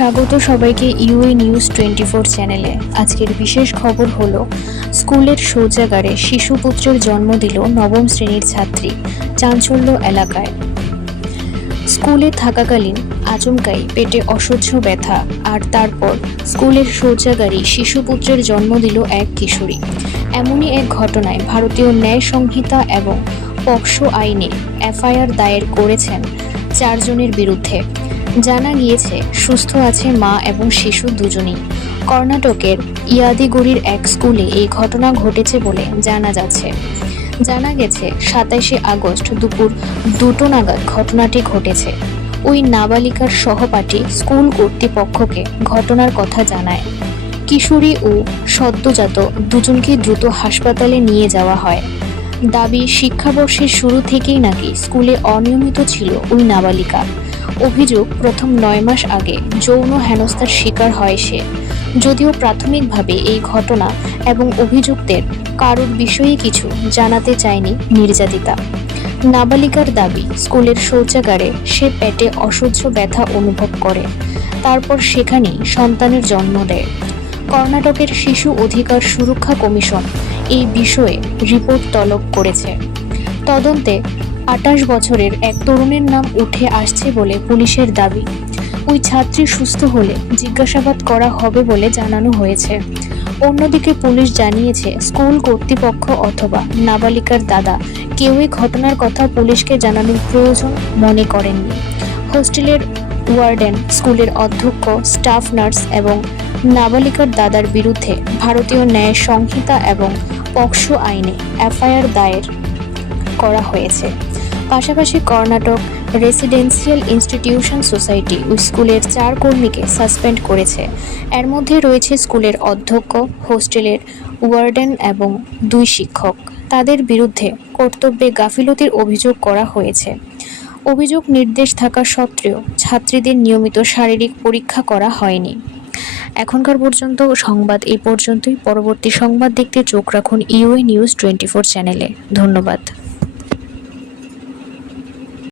স্বাগত সবাইকে UA news 24 চ্যানেলে। আজকের বিশেষ খবর হলো স্কুলের শৌচাগারে শিশুপুত্রের জন্ম দিল নবম শ্রেণীর ছাত্রী, চাঞ্চল্য এলাকায়। স্কুলে থাকাকালীন আচমকাই পেটে অসহ্য ব্যথা আর তারপর স্কুলের শৌচাগারে শিশুপুত্রের জন্ম দিল এক কিশোরী। এমনই এক ঘটনায় ভারতীয় ন্যায় সংহিতা এবং পক্সো আইনে এফআইআর দায়ের করেছেন 4 জনের বিরুদ্ধে। জানা গিয়েছে সুস্থ আছে মা এবং শিশু দুজনেই। কর্ণাটকের ইয়াদিগুড়ির এক স্কুলে এই ঘটনা ঘটেছে বলে জানা যাচ্ছে। জানা গেছে 27শে আগস্ট দুপুর 2টো নাগাদ ঘটনাটি ঘটেছে। ওই নাবালিকার সহপাঠী স্কুল কর্তৃপক্ষকে ঘটনার কথা জানায়। কিশোরী ও সদ্যজাত দুজনকে দ্রুত হাসপাতালে নিয়ে যাওয়া হয়। দাবি, শিক্ষাবর্ষের শুরু থেকেই নাকি স্কুলে অনিয়মিত ছিল ওই নাবালিকা। অভিযোগ, প্রথম 9 মাস আগে যৌন হেনস্থার শিকার হয় সে। যদিও প্রাথমিকভাবে এই ঘটনা এবং অভিযুক্তের কারোর বিষয়ে কিছু জানাতে চায়নি নির্যাতিতা। নাবালিকার দাবি, স্কুলের শৌচাগারে সে পেটে অসহ্য ব্যথা অনুভব করে, তারপর সেখানেই সন্তানের জন্ম দেয়। কর্ণাটকের শিশু অধিকার সুরক্ষা কমিশন এই বিষয়ে রিপোর্ট তলব করেছে। তদন্তে 28 বছরের এক তরুণের নাম উঠে আসছে বলে পুলিশের দাবি। ওই ছাত্রী সুস্থ হলে জিজ্ঞাসাবাদ করা হবে বলে জানানো হয়েছে। অন্যদিকে পুলিশ জানিয়েছে স্কুল কর্তৃপক্ষ অথবা নাবালিকার দাদা কেউই ঘটনার কথা পুলিশকে জানানোর প্রয়োজন মনে করেননি। হোস্টেলের ওয়ার্ডেন, স্কুলের অধ্যক্ষ, স্টাফ নার্স এবং নাবালিকার দাদার বিরুদ্ধে ভারতীয় ন্যায় সংহিতা এবং পক্সো আইনে এফআইআর দায়ের করা হয়েছে। পাশাপাশি কর্ণাটক রেসিডেন্সিয়াল ইনস্টিটিউশন সোসাইটি ওই স্কুলের 4 কর্মীকে সাসপেন্ড করেছে। এর মধ্যে রয়েছে স্কুলের অধ্যক্ষ, হোস্টেলের ওয়ার্ডেন এবং 2 শিক্ষক। তাদের বিরুদ্ধে কর্তব্যে গাফিলতির অভিযোগ করা হয়েছে। অভিযোগ নির্দেশ থাকা সত্ত্বেও ছাত্রীদের নিয়মিত শারীরিক পরীক্ষা করা হয়নি। এখনকার পর্যন্ত সংবাদ এই পর্যন্তই। পরবর্তী সংবাদ দেখতে চোখ রাখুন ইউএ নিউজ 24 চ্যানেলে। ধন্যবাদ।